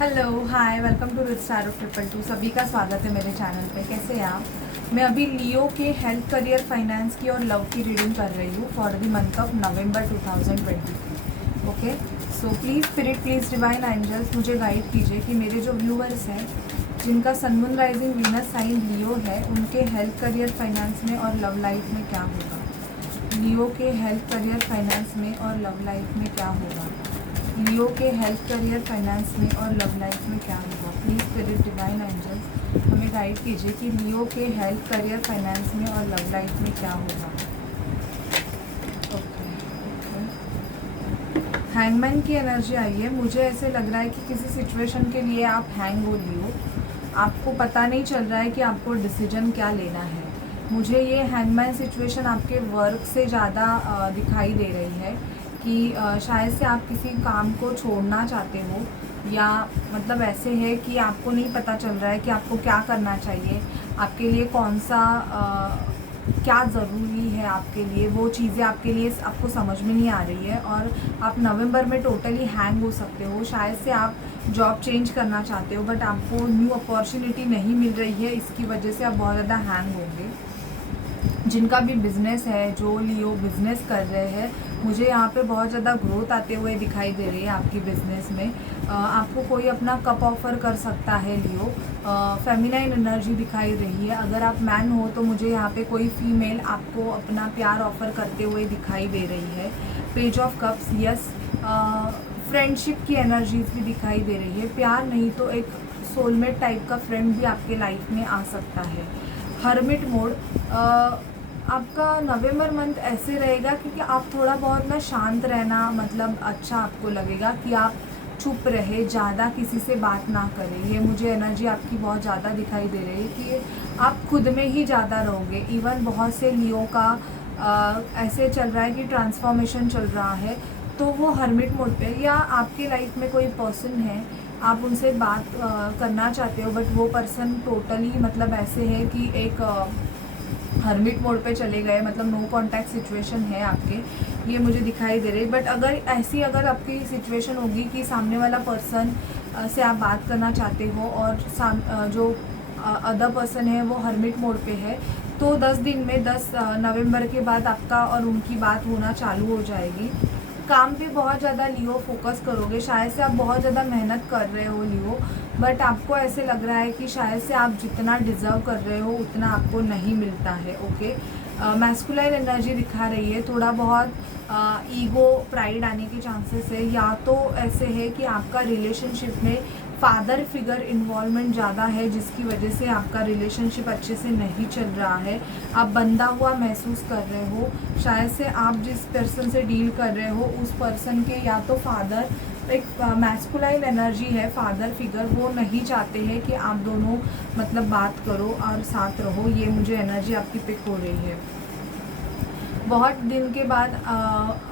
Hello hi welcome to rich star 222। सभी का स्वागत है मेरे चैनल पे। कैसे हैं आप? मैं अभी लियो के हेल्थ, करियर, फाइनेंस की और लव की रीडिंग कर रही हूँ for the month of November 2023। Okay, so please spirit, please divine angels मुझे गाइड कीजिए कि मेरे जो व्यूअर्स हैं जिनका sun moon rising Venus sign Leo है, उनके हेल्थ, करियर, फाइनेंस में और लव लाइफ में क्या होगा। लियो के हेल्थ, करियर, फाइनेंस में और लव लाइफ में क्या होगा। लियो के हेल्थ, करियर, फाइनेंस में और लव लाइफ में क्या होगा। प्लीज़ स्पिरिट, डिवाइन एंजल्स हमें गाइड कीजिए कि लियो के हेल्थ, करियर, फाइनेंस में और लव लाइफ में क्या होगा। ओके ओके, हैंगमैन की एनर्जी आई है। मुझे ऐसे लग रहा है कि किसी सिचुएशन के लिए आप हैंग हो लियो। आपको पता नहीं चल रहा है कि आपको डिसीजन क्या लेना है। मुझे ये हैंगमैन सिचुएशन आपके वर्क से ज़्यादा दिखाई दे रही है कि शायद से आप किसी काम को छोड़ना चाहते हो, या मतलब ऐसे है कि आपको नहीं पता चल रहा है कि आपको क्या करना चाहिए, आपके लिए कौन सा क्या ज़रूरी है आपके लिए। वो चीज़ें आपके लिए आपको समझ में नहीं आ रही है और आप नवंबर में टोटली हैंग हो सकते हो। शायद से आप जॉब चेंज करना चाहते हो बट आपको न्यू अपॉर्चुनिटी नहीं मिल रही है, इसकी वजह से आप बहुत ज़्यादा हैंग होंगे। जिनका भी बिज़नेस है, जो लियो बिज़नेस कर रहे हैं, मुझे यहाँ पे बहुत ज़्यादा ग्रोथ आते हुए दिखाई दे रही है आपकी बिज़नेस में। आपको कोई अपना कप ऑफ़र कर सकता है लियो। फेमिनाइन एनर्जी दिखाई रही है। अगर आप मैन हो तो मुझे यहाँ पे कोई फीमेल आपको अपना प्यार ऑफ़र करते हुए दिखाई दे रही है। Page of cups, yes. Friendship की एनर्जीज भी दिखाई दे रही है। प्यार नहीं तो एक सोलमेट टाइप का फ्रेंड भी आपके लाइफ में आ सकता है। हर्मिट मोड, आपका नवंबर मंथ ऐसे रहेगा क्योंकि आप थोड़ा बहुत ना शांत रहना मतलब अच्छा आपको लगेगा कि आप चुप रहे, ज़्यादा किसी से बात ना करें। ये मुझे एनर्जी आपकी बहुत ज़्यादा दिखाई दे रही है कि आप खुद में ही ज़्यादा रहोगे। इवन बहुत से लियो का ऐसे चल रहा है कि ट्रांसफॉर्मेशन चल रहा है, तो वो हर्मिट मोड पे, या आपके लाइफ में कोई पर्सन है, आप उनसे बात करना चाहते हो बट वो पर्सन टोटली मतलब ऐसे है कि एक हर्मिट मोड पे चले गए, मतलब नो कांटेक्ट सिचुएशन है आपके, ये मुझे दिखाई दे रही है। बट अगर आपकी सिचुएशन होगी कि सामने वाला पर्सन से आप बात करना चाहते हो और जो अदर पर्सन है वो हर्मिट मोड पे है, तो 10 दिन में 10 नवंबर के बाद आपका और उनकी बात होना चालू हो जाएगी। काम पे बहुत ज़्यादा लियो फोकस करोगे। शायद से आप बहुत ज़्यादा मेहनत कर रहे हो लियो, बट आपको ऐसे लग रहा है कि शायद से आप जितना डिज़र्व कर रहे हो उतना आपको नहीं मिलता है। ओके, मैस्कुलाइन एनर्जी दिखा रही है। थोड़ा बहुत ईगो, प्राइड आने के चांसेस है, या तो ऐसे है कि आपका रिलेशनशिप में फादर फिगर इन्वॉल्वमेंट ज़्यादा है जिसकी वजह से आपका रिलेशनशिप अच्छे से नहीं चल रहा है। आप बंधा हुआ महसूस कर रहे हो। शायद से आप जिस पर्सन से डील कर रहे हो उस पर्सन के या तो फादर, एक मैस्कुलाइन एनर्जी है, फादर फिगर, वो नहीं चाहते हैं कि आप दोनों मतलब बात करो और साथ रहो। ये मुझे एनर्जी आपकी पिक हो रही है। बहुत दिन के बाद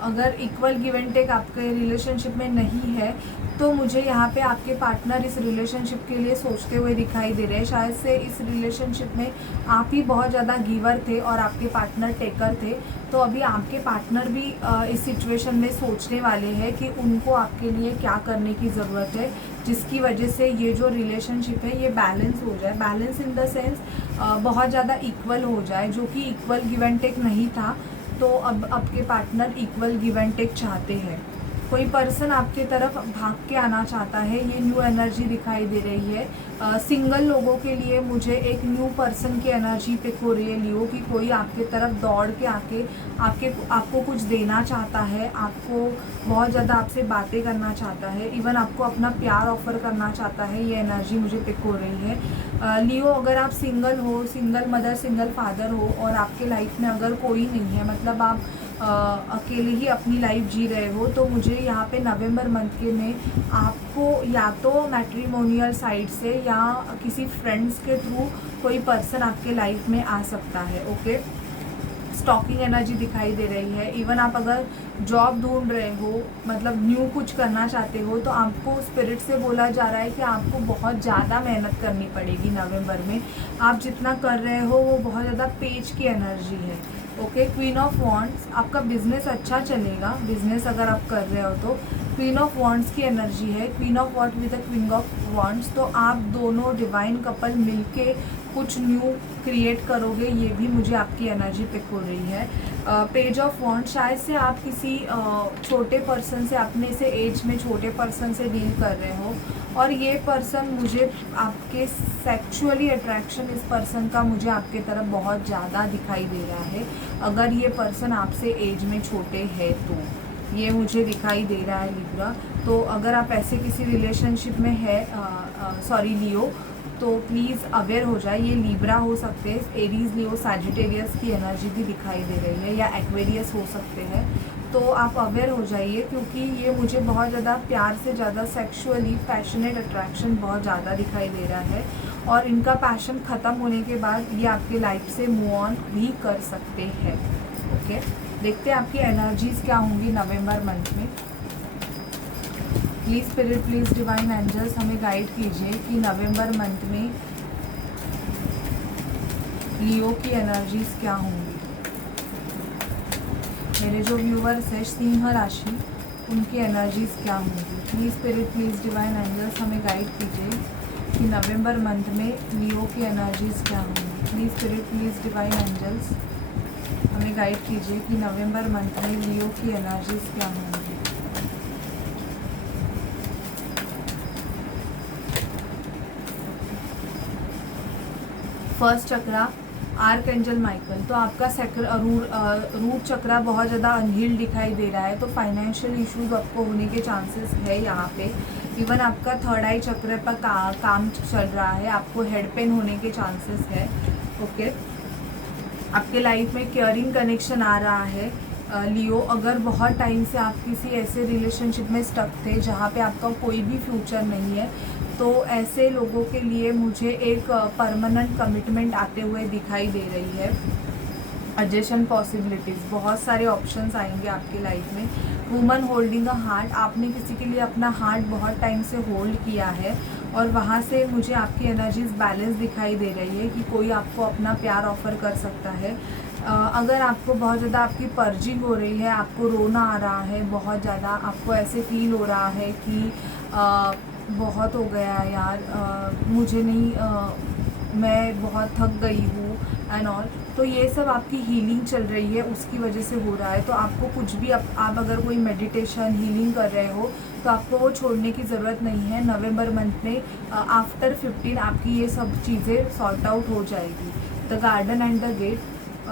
अगर इक्वल गिव एंड टेक आपके रिलेशनशिप में नहीं है तो मुझे यहाँ पे आपके पार्टनर इस रिलेशनशिप के लिए सोचते हुए दिखाई दे रहे हैं। शायद से इस रिलेशनशिप में आप ही बहुत ज़्यादा गिवर थे और आपके पार्टनर टेकर थे, तो अभी आपके पार्टनर भी इस सिचुएशन में सोचने वाले हैं कि उनको आपके लिए क्या करने की ज़रूरत है, जिसकी वजह से ये जो रिलेशनशिप है ये बैलेंस हो जाए। बैलेंस इन द सेंस बहुत ज़्यादा इक्वल हो जाए, जो कि इक्वल गिव एंड टेक नहीं था, तो अब आपके partner equal give and take चाहते हैं। कोई पर्सन आपके तरफ भाग के आना चाहता है, ये न्यू एनर्जी दिखाई दे रही है। सिंगल लोगों के लिए मुझे एक न्यू पर्सन की एनर्जी पिक हो रही है लियो, कि कोई आपके तरफ दौड़ के आके आपको कुछ देना चाहता है, आपको बहुत ज़्यादा आपसे बातें करना चाहता है, इवन आपको अपना प्यार ऑफर करना चाहता है। ये एनर्जी मुझे पिक हो रही है। लियो, अगर आप सिंगल हो, सिंगल मदर, सिंगल फादर हो और आपके लाइफ में अगर कोई नहीं है, मतलब आप अकेले ही अपनी लाइफ जी रहे हो, तो मुझे यहाँ पे नवंबर मंथ के में आपको या तो मैट्रिमोनियल साइड से या किसी फ्रेंड्स के थ्रू कोई पर्सन आपके लाइफ में आ सकता है। ओके, स्टॉकिंग एनर्जी दिखाई दे रही है। इवन आप अगर जॉब ढूंढ रहे हो, मतलब न्यू कुछ करना चाहते हो, तो आपको स्पिरिट से बोला जा रहा है कि आपको बहुत ज़्यादा मेहनत करनी पड़ेगी नवंबर में। आप जितना कर रहे हो वो बहुत ज़्यादा पेज की एनर्जी है। ओके, क्वीन ऑफ वॉन्ड्स, आपका बिजनेस अच्छा चलेगा। बिजनेस अगर आप कर रहे हो तो क्वीन ऑफ वॉन्ड्स की एनर्जी है, queen of what with the queen of wands. तो आप दोनों डिवाइन कपल मिलके कुछ न्यू क्रिएट करोगे, ये भी मुझे आपकी एनर्जी पिक हो रही है। पेज ऑफ वॉन्ड, शायद से आप किसी छोटे पर्सन से, अपने से एज में छोटे पर्सन से डील कर रहे हो, और ये पर्सन मुझे आपके सेक्सुअली अट्रैक्शन इस पर्सन का मुझे आपके तरफ बहुत ज़्यादा दिखाई दे रहा है। अगर ये पर्सन आपसे एज में छोटे है तो ये मुझे दिखाई दे रहा है लिब्रा। तो अगर आप ऐसे किसी रिलेशनशिप में है, सॉरी लियो, तो प्लीज़ अवेयर हो जाए। ये लिब्रा हो सकते हैं, एरीज, लियो, सैजिटेरियस की एनर्जी भी दिखाई दे रही है, या एक्वेरियस हो सकते हैं। तो आप अवेयर हो जाइए, क्योंकि ये मुझे बहुत ज़्यादा प्यार से ज़्यादा सेक्सुअली पैशनेट अट्रैक्शन बहुत ज़्यादा दिखाई दे रहा है, और इनका पैशन ख़त्म होने के बाद ये आपके लाइफ से मूव ऑन भी कर सकते हैं। ओके, देखते हैं आपकी एनर्जीज़ क्या होंगी नवंबर मंथ में। Please spirit, please divine angels हमें गाइड कीजिए कि नवंबर मंथ में लियो की एनर्जीज़ क्या होंगी। मेरे जो व्यूवर्स हैं सिंह राशि, उनकी एनर्जीज़ क्या होंगी। Please spirit, please divine angels हमें गाइड कीजिए कि नवंबर मंथ में लियो की एनर्जीज़ क्या होंगी। Please spirit, please divine angels हमें गाइड कीजिए कि नवंबर मंथ में लियो की एनर्जीज़ क्या होंगी। फर्स्ट चक्रा आर्कएंजल माइकल, तो आपका रूट चक्रा बहुत ज़्यादा अनहील दिखाई दे रहा है, तो फाइनेंशियल इश्यूज आपको होने के चांसेस है यहाँ पे। इवन आपका थर्ड आई चक्र पर काम चल रहा है, आपको हेड पेन होने के चांसेस है। ओके, आपके लाइफ में केयरिंग कनेक्शन आ रहा है लियो। अगर बहुत टाइम से आप किसी ऐसे रिलेशनशिप में स्टक थे जहाँ पे आपका कोई भी फ्यूचर नहीं है, तो ऐसे लोगों के लिए मुझे एक परमानेंट कमिटमेंट आते हुए दिखाई दे रही है। एडजस्टमेंट पॉसिबिलिटीज़, बहुत सारे ऑप्शंस आएंगे आपके लाइफ में। वुमन होल्डिंग अ हार्ट, आपने किसी के लिए अपना हार्ट बहुत टाइम से होल्ड किया है, और वहाँ से मुझे आपकी एनर्जीज बैलेंस दिखाई दे रही है कि कोई आपको अपना प्यार ऑफ़र कर सकता है। अगर आपको बहुत ज़्यादा आपकी पर्जिंग हो रही है, आपको रोना आ रहा है बहुत ज़्यादा, आपको ऐसे फील हो रहा है कि बहुत हो गया यार, मुझे नहीं, मैं बहुत थक गई हूँ एंड ऑल, तो ये सब आपकी हीलिंग चल रही है, उसकी वजह से हो रहा है। तो आपको कुछ भी आप अगर कोई मेडिटेशन हीलिंग कर रहे हो तो आपको वो छोड़ने की ज़रूरत नहीं है। नवंबर मंथ में आफ्टर 15 आपकी ये सब चीज़ें सॉर्ट आउट हो जाएगी। The garden and the gate,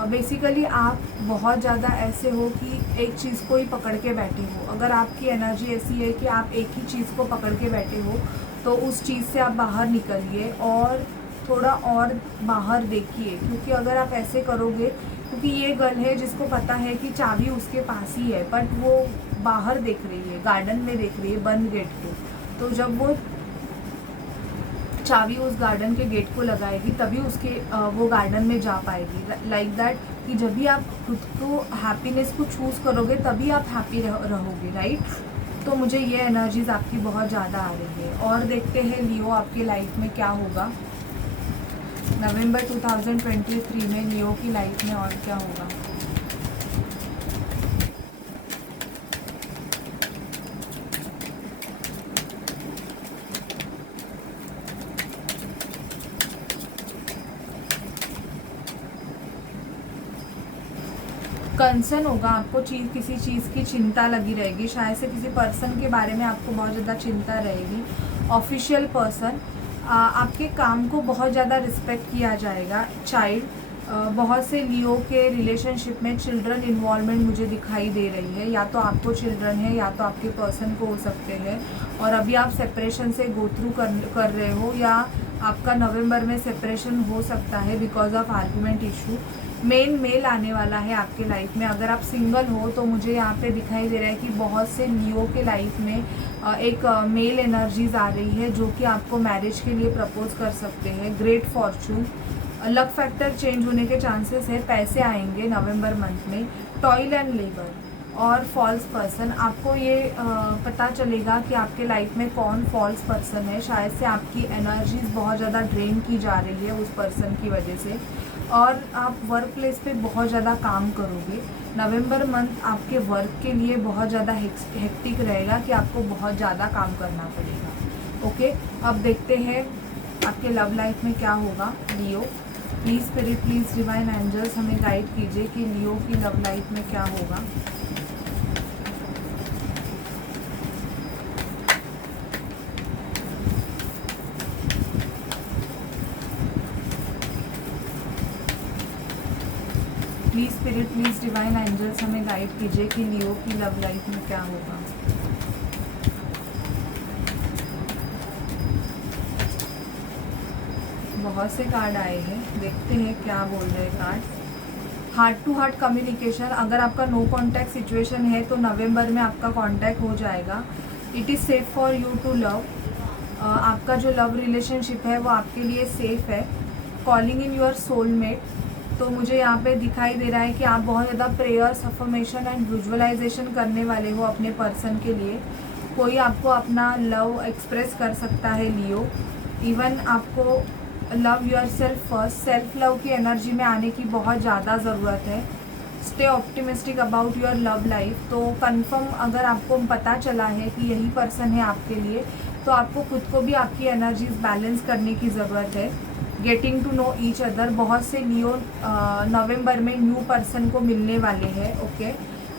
basically आप बहुत ज़्यादा ऐसे हो कि एक चीज़ को ही पकड़ के बैठे हो। अगर आपकी एनर्जी ऐसी है कि आप एक ही चीज़ को पकड़ के बैठे हो, तो उस चीज़ से आप बाहर निकलिए और थोड़ा और बाहर देखिए, क्योंकि अगर आप ऐसे करोगे, क्योंकि ये गर्ल है जिसको पता है कि चाबी उसके पास ही है, बट वो बाहर देख रही है, गार्डन में देख रही है, बंद गेट को। तो जब वो चाबी उस गार्डन के गेट को लगाएगी तभी उसके वो गार्डन में जा पाएगी। लाइक दैट, कि जब भी आप खुद को हैप्पीनेस को चूज़ करोगे तभी आप हैप्पी रहोगे, राइट। तो मुझे ये एनर्जीज आपकी बहुत ज़्यादा आ रही है। और देखते हैं लियो आपके लाइफ में क्या होगा नवंबर 2023 में, लियो की लाइफ में और क्या होगा। कंसर्न होगा आपको, किसी चीज़ की चिंता लगी रहेगी, शायद से किसी पर्सन के बारे में आपको बहुत ज़्यादा चिंता रहेगी। ऑफिशियल पर्सन, आपके काम को बहुत ज़्यादा रिस्पेक्ट किया जाएगा। चाइल्ड, बहुत से लियो के रिलेशनशिप में चिल्ड्रन इन्वॉल्वमेंट मुझे दिखाई दे रही है, या तो आपको चिल्ड्रन है या तो आपके पर्सन को हो सकते हैं, और अभी आप सेपरेशन से गो थ्रू कर रहे हो, या आपका नवंबर में सेपरेशन हो सकता है because of argument issue. Male आने वाला है आपके लाइफ में। अगर आप सिंगल हो तो मुझे यहाँ पे दिखाई दे रहा है कि बहुत से लियो के लाइफ में एक मेल एनर्जीज आ रही है जो कि आपको मैरिज के लिए प्रपोज कर सकते हैं। Great Fortune, luck factor change होने के चांसेस है, पैसे आएंगे नवंबर मंथ में। टॉयल एंड लेबर और फॉल्स पर्सन, आपको ये पता चलेगा कि आपके लाइफ में कौन फॉल्स पर्सन है। शायद से आपकी एनर्जीज बहुत ज़्यादा ड्रेन की जा रही है उस पर्सन की वजह से। और आप वर्क प्लेस पे बहुत ज़्यादा काम करोगे। नवंबर मंथ आपके वर्क के लिए बहुत ज़्यादा हेक्टिक रहेगा कि आपको बहुत ज़्यादा काम करना पड़ेगा। ओके, अब देखते हैं आपके लव लाइफ में क्या होगा। Leo, please spirit, please divine angels हमें गाइड कीजिए कि लियो की लव लाइफ में क्या होगा। Please spirit, please divine angels हमें गाइड कीजिए कि लियो की लव लाइफ में क्या होगा। बहुत से कार्ड आए हैं, देखते हैं क्या बोल रहे हैं card. Heart to heart communication, अगर आपका नो कांटेक्ट सिचुएशन है तो नवंबर में आपका कांटेक्ट हो जाएगा। It is safe for you to love, आपका जो लव रिलेशनशिप है वो आपके लिए सेफ है। कॉलिंग इन योर सोलमेट, तो मुझे यहाँ पे दिखाई दे रहा है कि आप बहुत ज़्यादा प्रेयर्स, अफर्मेशन एंड विजुअलाइजेशन करने वाले हो अपने पर्सन के लिए। कोई आपको अपना लव एक्सप्रेस कर सकता है लियो। इवन आपको love your self first, self love की एनर्जी में आने की बहुत ज़्यादा ज़रूरत है। Stay optimistic about your love life, तो कंफर्म अगर आपको पता चला है कि यही पर्सन है आपके लिए, तो आपको खुद को भी आपकी एनर्जीज बैलेंस करने की ज़रूरत है। Getting to know each other, बहुत से लियो नवंबर में न्यू पर्सन को मिलने वाले हैं। ओके,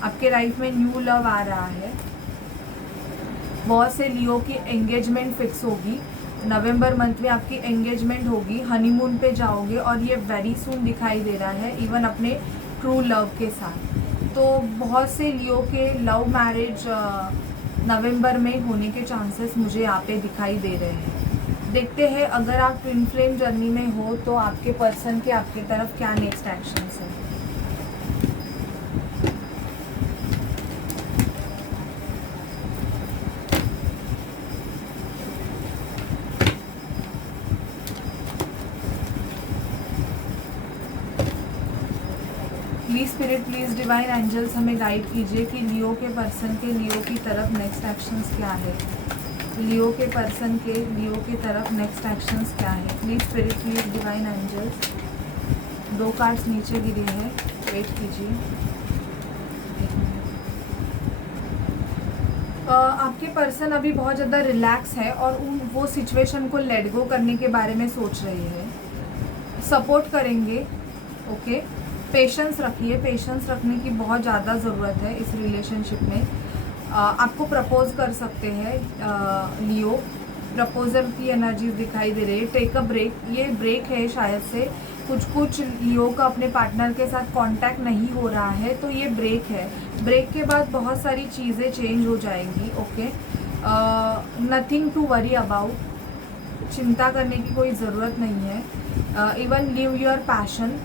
आपके लाइफ में न्यू लव आ रहा है। बहुत से लियो की एंगेजमेंट फिक्स होगी। नवंबर मंथ में आपकी एंगेजमेंट होगी, हनीमून पे जाओगे और ये वेरी सून दिखाई दे रहा है, इवन अपने ट्रू लव के साथ। तो बहुत से लियो के लव मैरिज नवंबर में होने के चांसेस मुझे यहाँ पे दिखाई दे रहे हैं। देखते हैं अगर आप ट्विन फ्लेम जर्नी में हो तो आपके पर्सन के आपके तरफ क्या नेक्स्ट एक्शंस है। Please spirit, please divine angels हमें गाइड कीजिए कि लियो के पर्सन के लियो की तरफ नेक्स्ट एक्शंस क्या है। लियो के पर्सन के लियो की तरफ नेक्स्ट एक्शंस क्या है। Please spirit, please divine angels. 2 cards नीचे गिरे हैं, वेट कीजिए। आपके पर्सन अभी बहुत ज़्यादा रिलैक्स है और वो सिचुएशन को लेट गो करने के बारे में सोच रही है। सपोर्ट करेंगे। ओके, पेशेंस रखिए, पेशेंस रखने की बहुत ज़्यादा ज़रूरत है इस रिलेशनशिप में। आपको प्रपोज कर सकते हैं लियो, प्रपोजल की एनर्जीज दिखाई दे रही है। टेक अ ब्रेक, ये ब्रेक है शायद से कुछ लियो का अपने पार्टनर के साथ कांटेक्ट नहीं हो रहा है, तो ये ब्रेक है। ब्रेक के बाद बहुत सारी चीज़ें चेंज हो जाएंगी। Okay, nothing to worry about, चिंता करने की कोई ज़रूरत नहीं है। इवन लिव योर पैशन,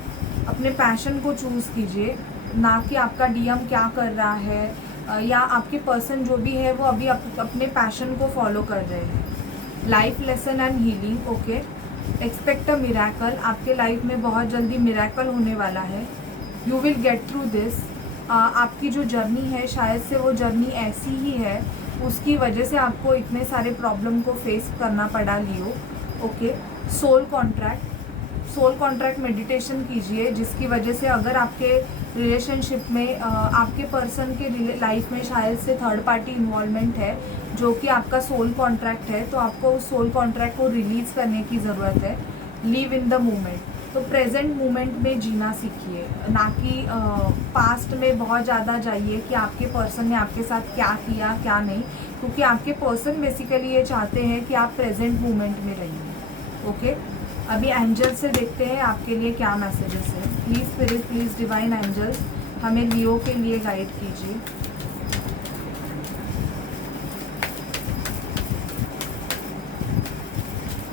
अपने पैशन को चूज़ कीजिए, ना कि आपका डीएम क्या कर रहा है या आपके पर्सन जो भी है वो अभी अपने पैशन को फॉलो कर रहे हैं। Life lesson and healing. Okay, expect a miracle, आपके लाइफ में बहुत जल्दी मिरेकल होने वाला है। You will get through this. आपकी जो जर्नी है शायद से वो जर्नी ऐसी ही है, उसकी वजह से आपको इतने सारे प्रॉब्लम को फेस करना पड़ा Leo. Okay, soul contract, soul contract meditation कीजिए, जिसकी वजह से अगर आपके रिलेशनशिप में आपके पर्सन के लाइफ में शायद से थर्ड पार्टी इन्वॉल्वमेंट है जो कि आपका सोल कॉन्ट्रैक्ट है, तो आपको उस सोल कॉन्ट्रैक्ट को रिलीज़ करने की ज़रूरत है। लिव इन द मोमेंट, तो प्रेजेंट मोमेंट में जीना सीखिए, ना कि पास्ट में बहुत ज़्यादा जाइए कि आपके पर्सन ने आपके साथ क्या किया क्या नहीं, क्योंकि आपके पर्सन बेसिकली ये चाहते हैं कि आप प्रेजेंट मोमेंट में रहिए। ओके, अभी एंजल्स से देखते हैं आपके लिए क्या मैसेजेस है। Please spirit, please divine angels हमें लियो के लिए गाइड कीजिए।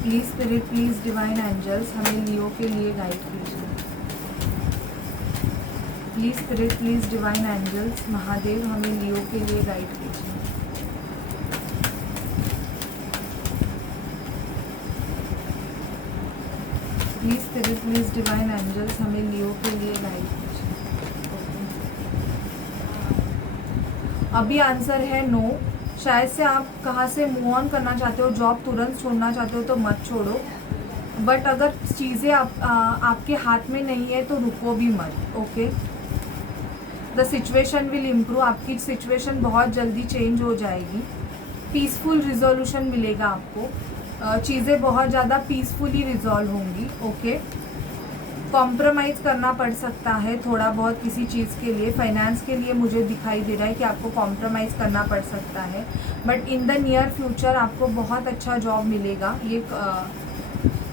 Please spirit, please divine angels हमें लियो के लिए गाइड कीजिए। Please spirit, please divine angels Mahadev हमें लियो के लिए गाइड कीजिए। Please spirit, please divine angels हमें लियो के लिए गाइड कीजिए। अभी आंसर है नो। शायद से आप कहाँ से मूव ऑन करना चाहते हो, जॉब तुरंत छोड़ना चाहते हो तो मत छोड़ो। बट अगर चीज़ें आपके हाथ में नहीं है तो रुको भी मत, okay. The situation will improve, आपकी सिचुएशन बहुत जल्दी चेंज हो जाएगी। पीसफुल रिजोल्यूशन मिलेगा आपको, चीज़ें बहुत ज़्यादा पीसफुली रिजॉल्व होंगी, ओके। कॉम्प्रोमाइज़ करना पड़ सकता है थोड़ा बहुत किसी चीज़ के लिए, फाइनेंस के लिए मुझे दिखाई दे रहा है कि आपको कॉम्प्रोमाइज़ करना पड़ सकता है, but in the near future आपको बहुत अच्छा जॉब मिलेगा। ये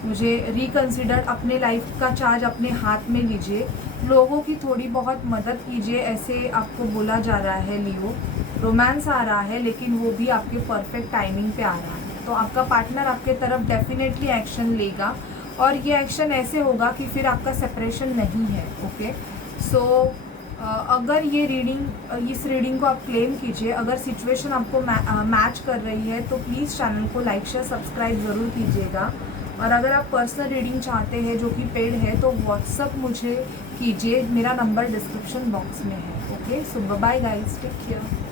मुझे रिकन्सिडर, अपने लाइफ का चार्ज अपने हाथ में लीजिए, लोगों की थोड़ी बहुत मदद कीजिए, ऐसे आपको बोला जा रहा है लियो। रोमांस आ रहा है लेकिन वो भी आपके परफेक्ट टाइमिंग पे आ रहा है, तो आपका पार्टनर आपके तरफ डेफिनेटली एक्शन लेगा और ये एक्शन ऐसे होगा कि फिर आपका सेपरेशन नहीं है, ओके। सो अगर ये रीडिंग, इस रीडिंग को आप क्लेम कीजिए। अगर सिचुएशन आपको मैच कर रही है तो प्लीज़ चैनल को लाइक शेयर सब्सक्राइब ज़रूर कीजिएगा। और अगर आप पर्सनल रीडिंग चाहते हैं जो कि पेड है तो व्हाट्सअप मुझे कीजिए, मेरा नंबर डिस्क्रिप्शन बॉक्स में है, ओके। सो बाय गाइस, टेक केयर।